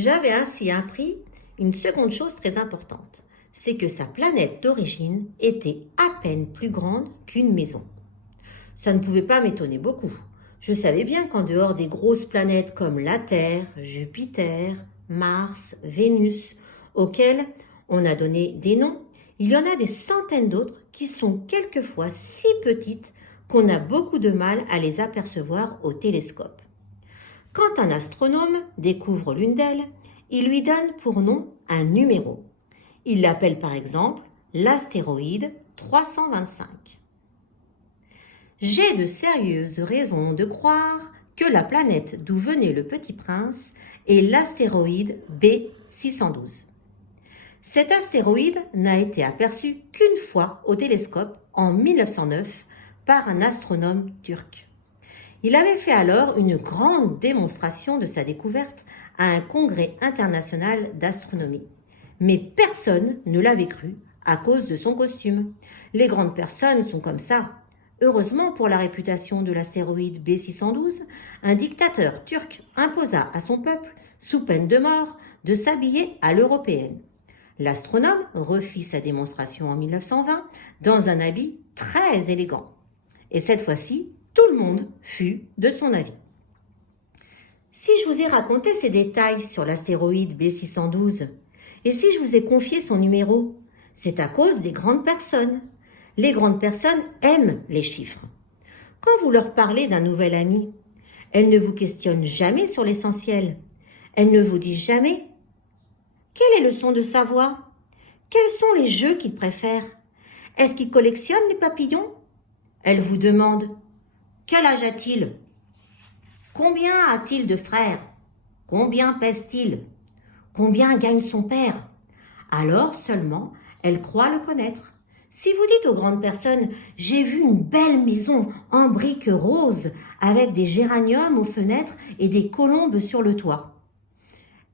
J'avais ainsi appris une seconde chose très importante, c'est que sa planète d'origine était à peine plus grande qu'une maison. Ça ne pouvait pas m'étonner beaucoup. Je savais bien qu'en dehors des grosses planètes comme la Terre, Jupiter, Mars, Vénus, auxquelles on a donné des noms, il y en a des centaines d'autres qui sont quelquefois si petites qu'on a beaucoup de mal à les apercevoir au télescope. Quand un astronome découvre l'une d'elles, il lui donne pour nom un numéro. Il l'appelle par exemple l'astéroïde 325. J'ai de sérieuses raisons de croire que la planète d'où venait le Petit Prince est l'astéroïde B612. Cet astéroïde n'a été aperçu qu'une fois au télescope en 1909 par un astronome turc. Il avait fait alors une grande démonstration de sa découverte à un congrès international d'astronomie. Mais personne ne l'avait cru à cause de son costume. Les grandes personnes sont comme ça. Heureusement pour la réputation de l'astéroïde B612, un dictateur turc imposa à son peuple, sous peine de mort, de s'habiller à l'européenne. L'astronome refit sa démonstration en 1920 dans un habit très élégant. Et cette fois-ci, tout le monde fut de son avis. Si je vous ai raconté ces détails sur l'astéroïde B612, et si je vous ai confié son numéro, c'est à cause des grandes personnes. Les grandes personnes aiment les chiffres. Quand vous leur parlez d'un nouvel ami, elles ne vous questionnent jamais sur l'essentiel. Elles ne vous disent jamais « Quel est le son de sa voix ? Quels sont les jeux qu'il préfère ? Est-ce qu'il collectionne les papillons ?» Elles vous demandent « Quel âge a-t-il ? Combien a-t-il de frères ? Combien pèse-t-il ? Combien gagne son père ?» Alors seulement, elles croient le connaître. Si vous dites aux grandes personnes « J'ai vu une belle maison en briques roses avec des géraniums aux fenêtres et des colombes sur le toit »,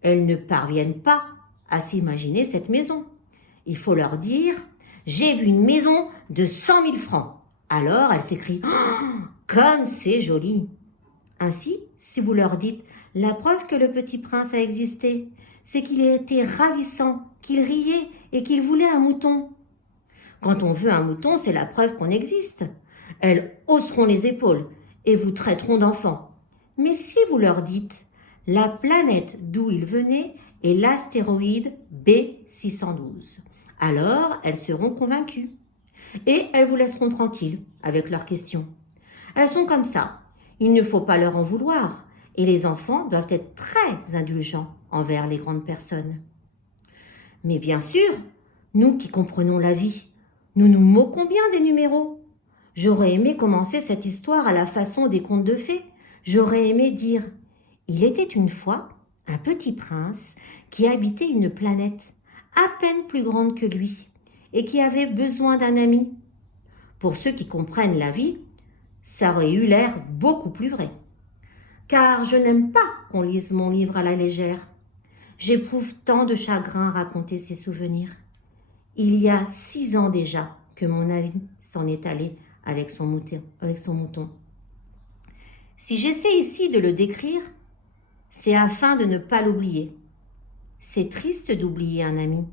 elles ne parviennent pas à s'imaginer cette maison. Il faut leur dire « J'ai vu une maison de 100 000 francs ». Alors elles s'écrient « Oh, comme c'est joli !» Ainsi, si vous leur dites « La preuve que le petit prince a existé, c'est qu'il était ravissant, qu'il riait et qu'il voulait un mouton. » Quand on veut un mouton, c'est la preuve qu'on existe. Elles hausseront les épaules et vous traiteront d'enfant. Mais si vous leur dites « La planète d'où il venait est l'astéroïde B612 », alors elles seront convaincues. Et elles vous laisseront tranquille avec leurs questions. Elles sont comme ça. Il ne faut pas leur en vouloir. Et les enfants doivent être très indulgents envers les grandes personnes. Mais bien sûr, nous qui comprenons la vie, nous nous moquons bien des numéros. J'aurais aimé commencer cette histoire à la façon des contes de fées. J'aurais aimé dire « Il était une fois un petit prince qui habitait une planète à peine plus grande que lui et qui avait besoin d'un ami. » Pour ceux qui comprennent la vie, ça aurait eu l'air beaucoup plus vrai. Car je n'aime pas qu'on lise mon livre à la légère. J'éprouve tant de chagrin à raconter ces souvenirs. Il y a 6 ans déjà que mon ami s'en est allé avec son mouton. Si j'essaie ici de le décrire, c'est afin de ne pas l'oublier. C'est triste d'oublier un ami.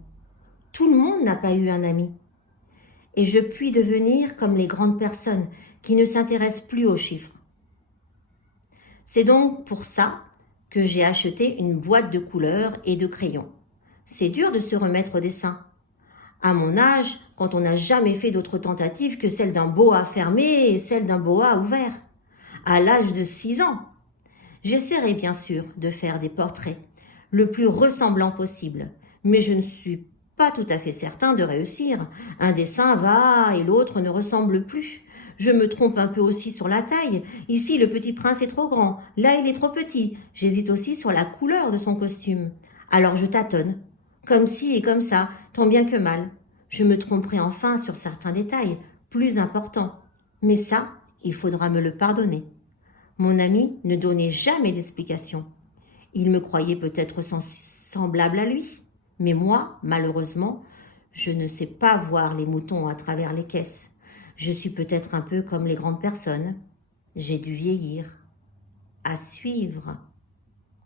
Tout le monde n'a pas eu un ami. Et je puis devenir comme les grandes personnes qui ne s'intéressent plus aux chiffres. C'est donc pour ça que j'ai acheté une boîte de couleurs et de crayons. C'est dur de se remettre au dessin. À mon âge, quand on n'a jamais fait d'autre tentative que celle d'un boa fermé et celle d'un boa ouvert. À l'âge de 6 ans, j'essaierai bien sûr de faire des portraits le plus ressemblants possible, mais je ne suis pas tout à fait certain de réussir. Un dessin va et l'autre ne ressemble plus. Je me trompe un peu aussi sur la taille. Ici, le petit prince est trop grand. Là, il est trop petit. J'hésite aussi sur la couleur de son costume. Alors je tâtonne. Comme ci et comme ça, tant bien que mal. Je me tromperai enfin sur certains détails, plus importants. Mais ça, il faudra me le pardonner. Mon ami ne donnait jamais d'explication. Il me croyait peut-être semblable à lui. Mais moi, malheureusement, je ne sais pas voir les moutons à travers les caisses. Je suis peut-être un peu comme les grandes personnes. J'ai dû vieillir. À suivre.